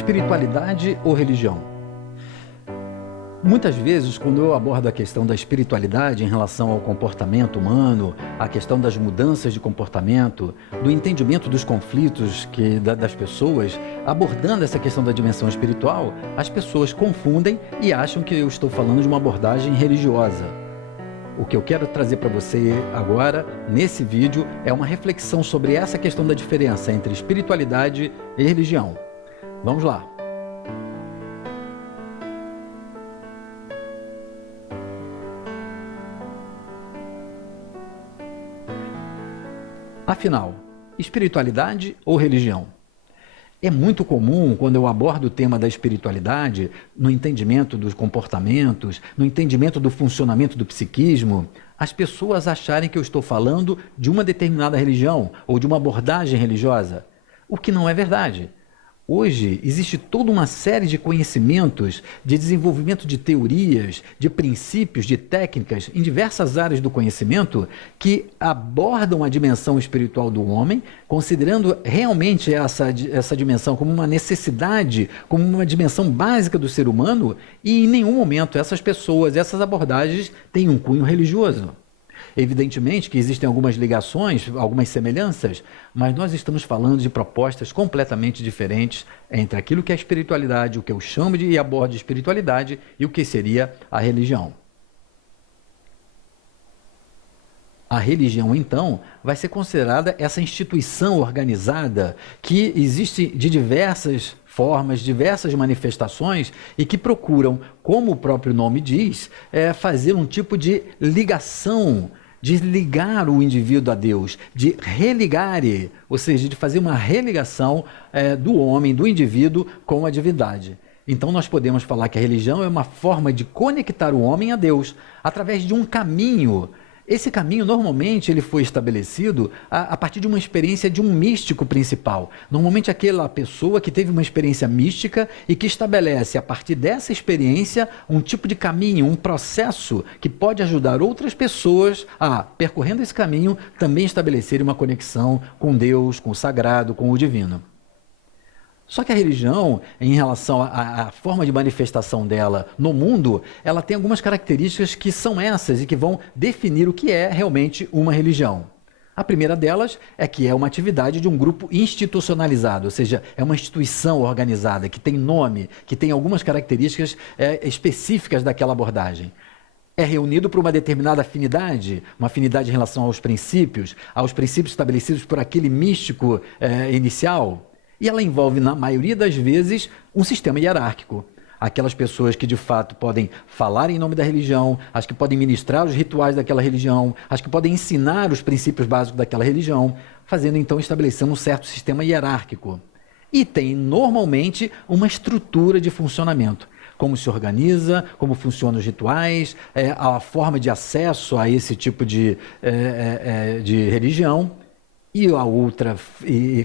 Espiritualidade ou religião? Muitas vezes, quando eu abordo a questão da espiritualidade em relação ao comportamento humano, a questão das mudanças de comportamento, do entendimento dos conflitos das pessoas, abordando essa questão da dimensão espiritual, as pessoas confundem e acham que eu estou falando de uma abordagem religiosa. O que eu quero trazer para você agora, nesse vídeo, é uma reflexão sobre essa questão da diferença entre espiritualidade e religião. Vamos lá! Afinal, espiritualidade ou religião? É muito comum, quando eu abordo o tema da espiritualidade, no entendimento dos comportamentos, no entendimento do funcionamento do psiquismo, as pessoas acharem que eu estou falando de uma determinada religião ou de uma abordagem religiosa, o que não é verdade. Hoje, existe toda uma série de conhecimentos, de desenvolvimento de teorias, de princípios, de técnicas em diversas áreas do conhecimento que abordam a dimensão espiritual do homem, considerando realmente essa dimensão como uma necessidade, como uma dimensão básica do ser humano, e em nenhum momento essas pessoas, essas abordagens têm um cunho religioso. Evidentemente que existem algumas ligações, algumas semelhanças, mas nós estamos falando de propostas completamente diferentes entre aquilo que é a espiritualidade, o que eu chamo de e abordo de espiritualidade, e o que seria a religião. A religião, então, vai ser considerada essa instituição organizada que existe de diversas formas, diversas manifestações e que procuram, como o próprio nome diz, fazer um tipo de ligação, de ligar o indivíduo a Deus, de religar, ou seja, de fazer uma religação do homem, do indivíduo com a divindade. Então nós podemos falar que a religião é uma forma de conectar o homem a Deus através de um caminho. Esse caminho, normalmente, ele foi estabelecido a partir de uma experiência de um místico principal. Normalmente, aquela pessoa que teve uma experiência mística e que estabelece, a partir dessa experiência, um tipo de caminho, um processo que pode ajudar outras pessoas a, percorrendo esse caminho, também estabelecerem uma conexão com Deus, com o sagrado, com o divino. Só que a religião, em relação à forma de manifestação dela no mundo, ela tem algumas características que são essas e que vão definir o que é realmente uma religião. A primeira delas é que é uma atividade de um grupo institucionalizado, ou seja, é uma instituição organizada, que tem nome, que tem algumas características específicas daquela abordagem. É reunido por uma determinada afinidade, uma afinidade em relação aos princípios estabelecidos por aquele místico inicial. E ela envolve, na maioria das vezes, um sistema hierárquico. Aquelas pessoas que, de fato, podem falar em nome da religião, as que podem ministrar os rituais daquela religião, as que podem ensinar os princípios básicos daquela religião, fazendo, então, estabelecendo um certo sistema hierárquico. E tem, normalmente, uma estrutura de funcionamento. Como se organiza, como funcionam os rituais, a forma de acesso a esse tipo de religião. E a outra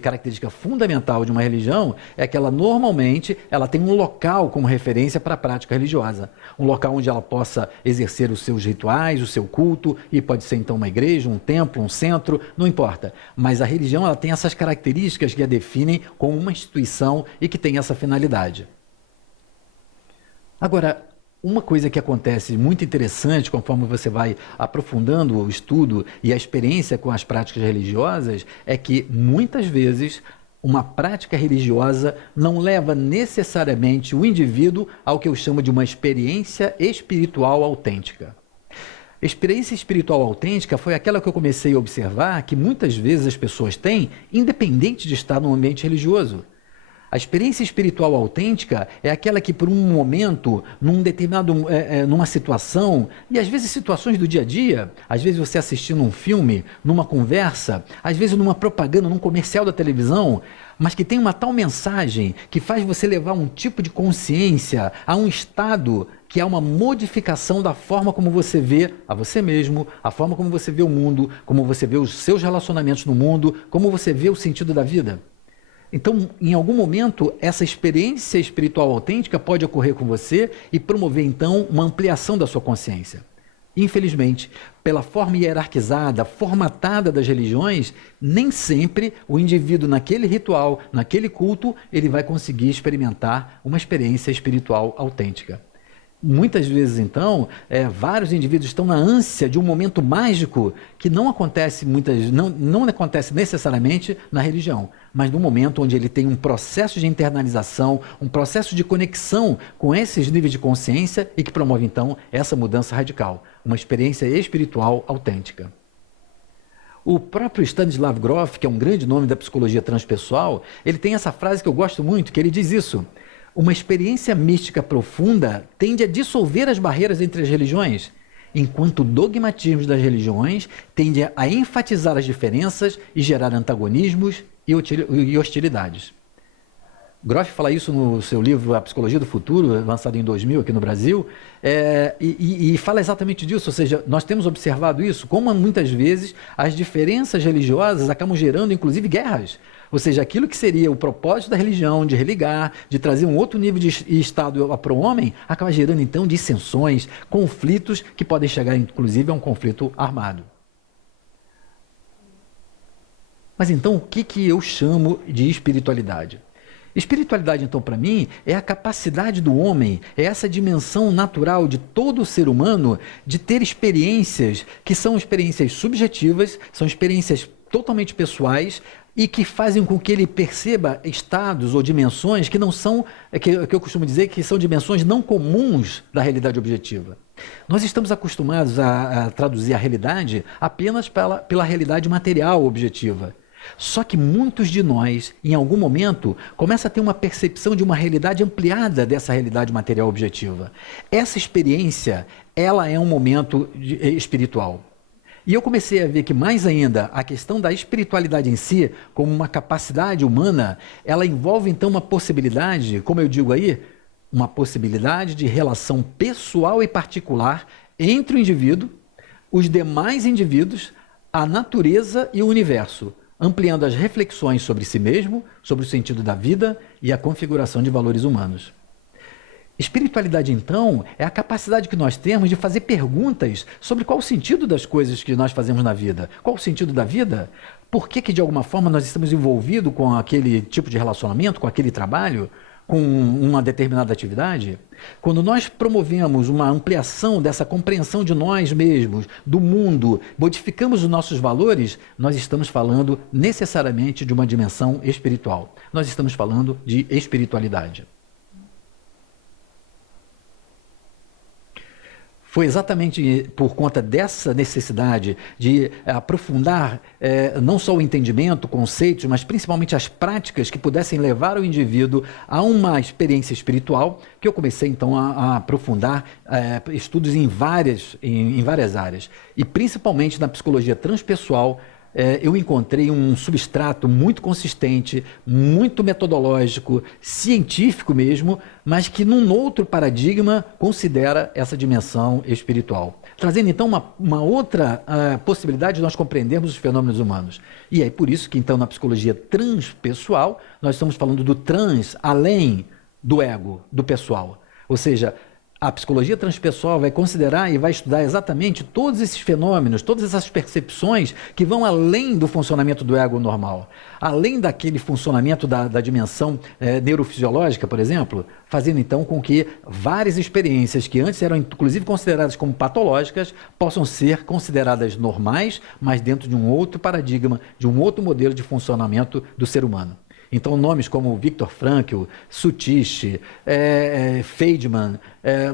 característica fundamental de uma religião é que ela normalmente tem um local como referência para a prática religiosa. Um local onde ela possa exercer os seus rituais, o seu culto, e pode ser então uma igreja, um templo, um centro, não importa. Mas a religião tem essas características que a definem como uma instituição e que tem essa finalidade. Agora, uma coisa que acontece muito interessante conforme você vai aprofundando o estudo e a experiência com as práticas religiosas é que, muitas vezes, uma prática religiosa não leva necessariamente o indivíduo ao que eu chamo de uma experiência espiritual autêntica. Experiência espiritual autêntica foi aquela que eu comecei a observar que muitas vezes as pessoas têm, independente de estar no ambiente religioso. A experiência espiritual autêntica é aquela que, por um momento, numa situação, e às vezes situações do dia a dia, às vezes você assistindo um filme, numa conversa, às vezes numa propaganda, num comercial da televisão, mas que tem uma tal mensagem que faz você levar um tipo de consciência a um estado que é uma modificação da forma como você vê a você mesmo, a forma como você vê o mundo, como você vê os seus relacionamentos no mundo, como você vê o sentido da vida. Então, em algum momento, essa experiência espiritual autêntica pode ocorrer com você e promover, então, uma ampliação da sua consciência. Infelizmente, pela forma hierarquizada, formatada das religiões, nem sempre o indivíduo naquele ritual, naquele culto, ele vai conseguir experimentar uma experiência espiritual autêntica. Muitas vezes, então, vários indivíduos estão na ânsia de um momento mágico que não acontece não acontece necessariamente na religião, mas no momento onde ele tem um processo de internalização, um processo de conexão com esses níveis de consciência e que promove, então, essa mudança radical, uma experiência espiritual autêntica. O próprio Stanislav Grof, que é um grande nome da psicologia transpessoal, ele tem essa frase que eu gosto muito, que ele diz isso: uma experiência mística profunda tende a dissolver as barreiras entre as religiões, enquanto o dogmatismo das religiões tende a enfatizar as diferenças e gerar antagonismos e hostilidades. Grof fala isso no seu livro A Psicologia do Futuro, lançado em 2000 aqui no Brasil, e fala exatamente disso, ou seja, nós temos observado isso, como muitas vezes as diferenças religiosas acabam gerando inclusive guerras. Ou seja, aquilo que seria o propósito da religião, de religar, de trazer um outro nível de estado para o homem, acaba gerando então dissensões, conflitos que podem chegar inclusive a um conflito armado. Mas então o que eu chamo de espiritualidade? Espiritualidade, então, para mim, é a capacidade do homem, é essa dimensão natural de todo o ser humano de ter experiências que são experiências subjetivas, são experiências totalmente pessoais e que fazem com que ele perceba estados ou dimensões que não são, que eu costumo dizer que são dimensões não comuns da realidade objetiva. Nós estamos acostumados a traduzir a realidade apenas pela realidade material objetiva. Só que muitos de nós, em algum momento, começam a ter uma percepção de uma realidade ampliada dessa realidade material objetiva. Essa experiência, ela é um momento espiritual. E eu comecei a ver que, mais ainda, a questão da espiritualidade em si, como uma capacidade humana, ela envolve, então, uma possibilidade, como eu digo aí, uma possibilidade de relação pessoal e particular entre o indivíduo, os demais indivíduos, a natureza e o universo, ampliando as reflexões sobre si mesmo, sobre o sentido da vida e a configuração de valores humanos. Espiritualidade, então, é a capacidade que nós temos de fazer perguntas sobre qual o sentido das coisas que nós fazemos na vida. Qual o sentido da vida? Por que de alguma forma, nós estamos envolvidos com aquele tipo de relacionamento, com aquele trabalho, com uma determinada atividade? Quando nós promovemos uma ampliação dessa compreensão de nós mesmos, do mundo, modificamos os nossos valores, nós estamos falando necessariamente de uma dimensão espiritual. Nós estamos falando de espiritualidade. Foi exatamente por conta dessa necessidade de aprofundar não só o entendimento, conceitos, mas principalmente as práticas que pudessem levar o indivíduo a uma experiência espiritual, que eu comecei então a aprofundar estudos em várias áreas. E principalmente na psicologia transpessoal, eu encontrei um substrato muito consistente, muito metodológico, científico mesmo, mas que num outro paradigma considera essa dimensão espiritual. Trazendo então uma outra possibilidade de nós compreendermos os fenômenos humanos. E é por isso que então na psicologia transpessoal nós estamos falando do trans além do ego, do pessoal. Ou seja, a psicologia transpessoal vai considerar e vai estudar exatamente todos esses fenômenos, todas essas percepções que vão além do funcionamento do ego normal, além daquele funcionamento da dimensão neurofisiológica, por exemplo, fazendo então com que várias experiências que antes eram inclusive consideradas como patológicas possam ser consideradas normais, mas dentro de um outro paradigma, de um outro modelo de funcionamento do ser humano. Então, nomes como Viktor Frankl, Sutish, Feynman,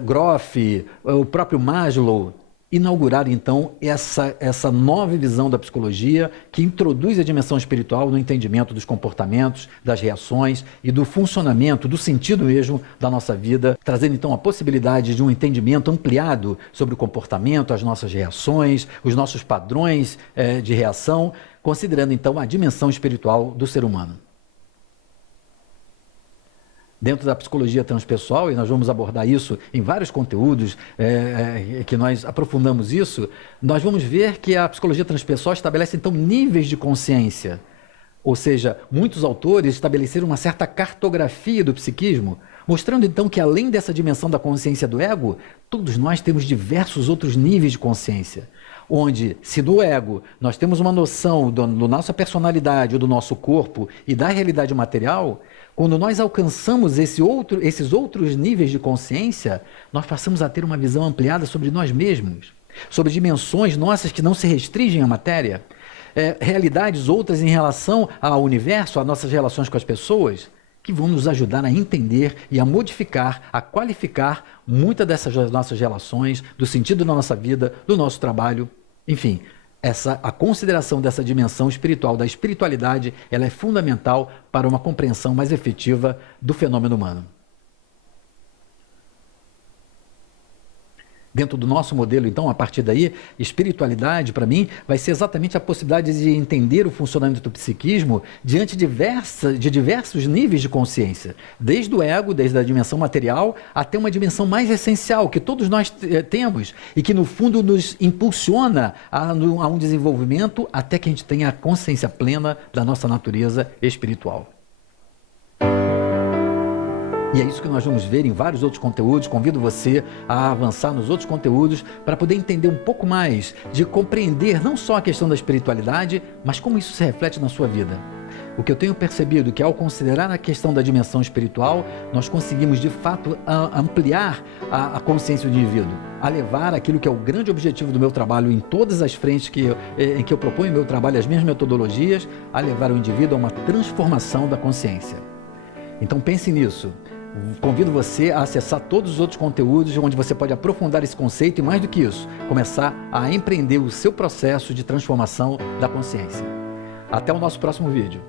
Grof, o próprio Maslow, inauguraram, então, essa nova visão da psicologia que introduz a dimensão espiritual no entendimento dos comportamentos, das reações e do funcionamento, do sentido mesmo da nossa vida, trazendo, então, a possibilidade de um entendimento ampliado sobre o comportamento, as nossas reações, os nossos padrões de reação, considerando, então, a dimensão espiritual do ser humano. Dentro da psicologia transpessoal, e nós vamos abordar isso em vários conteúdos que nós aprofundamos isso, nós vamos ver que a psicologia transpessoal estabelece então níveis de consciência. Ou seja, muitos autores estabeleceram uma certa cartografia do psiquismo, mostrando então que além dessa dimensão da consciência do ego, todos nós temos diversos outros níveis de consciência. Onde, se do ego nós temos uma noção da nossa personalidade ou do nosso corpo e da realidade material, quando nós alcançamos esses outros níveis de consciência, nós passamos a ter uma visão ampliada sobre nós mesmos, sobre dimensões nossas que não se restringem à matéria, realidades outras em relação ao universo, às nossas relações com as pessoas, que vão nos ajudar a entender e a modificar, a qualificar muitas dessas nossas relações, do sentido da nossa vida, do nosso trabalho, enfim. A consideração dessa dimensão espiritual, da espiritualidade, ela é fundamental para uma compreensão mais efetiva do fenômeno humano. Dentro do nosso modelo, então, a partir daí, espiritualidade, para mim, vai ser exatamente a possibilidade de entender o funcionamento do psiquismo diante de diversos níveis de consciência, desde o ego, desde a dimensão material, até uma dimensão mais essencial, que todos nós temos e que, no fundo, nos impulsiona a um desenvolvimento até que a gente tenha a consciência plena da nossa natureza espiritual. E é isso que nós vamos ver em vários outros conteúdos. Convido você a avançar nos outros conteúdos para poder entender um pouco mais, de compreender não só a questão da espiritualidade, mas como isso se reflete na sua vida. O que eu tenho percebido é que ao considerar a questão da dimensão espiritual, nós conseguimos de fato ampliar a consciência do indivíduo, a levar aquilo que é o grande objetivo do meu trabalho em todas as frentes em que eu proponho meu trabalho, as minhas metodologias, a levar o indivíduo a uma transformação da consciência. Então pense nisso. Convido você a acessar todos os outros conteúdos onde você pode aprofundar esse conceito e, mais do que isso, começar a empreender o seu processo de transformação da consciência. Até o nosso próximo vídeo.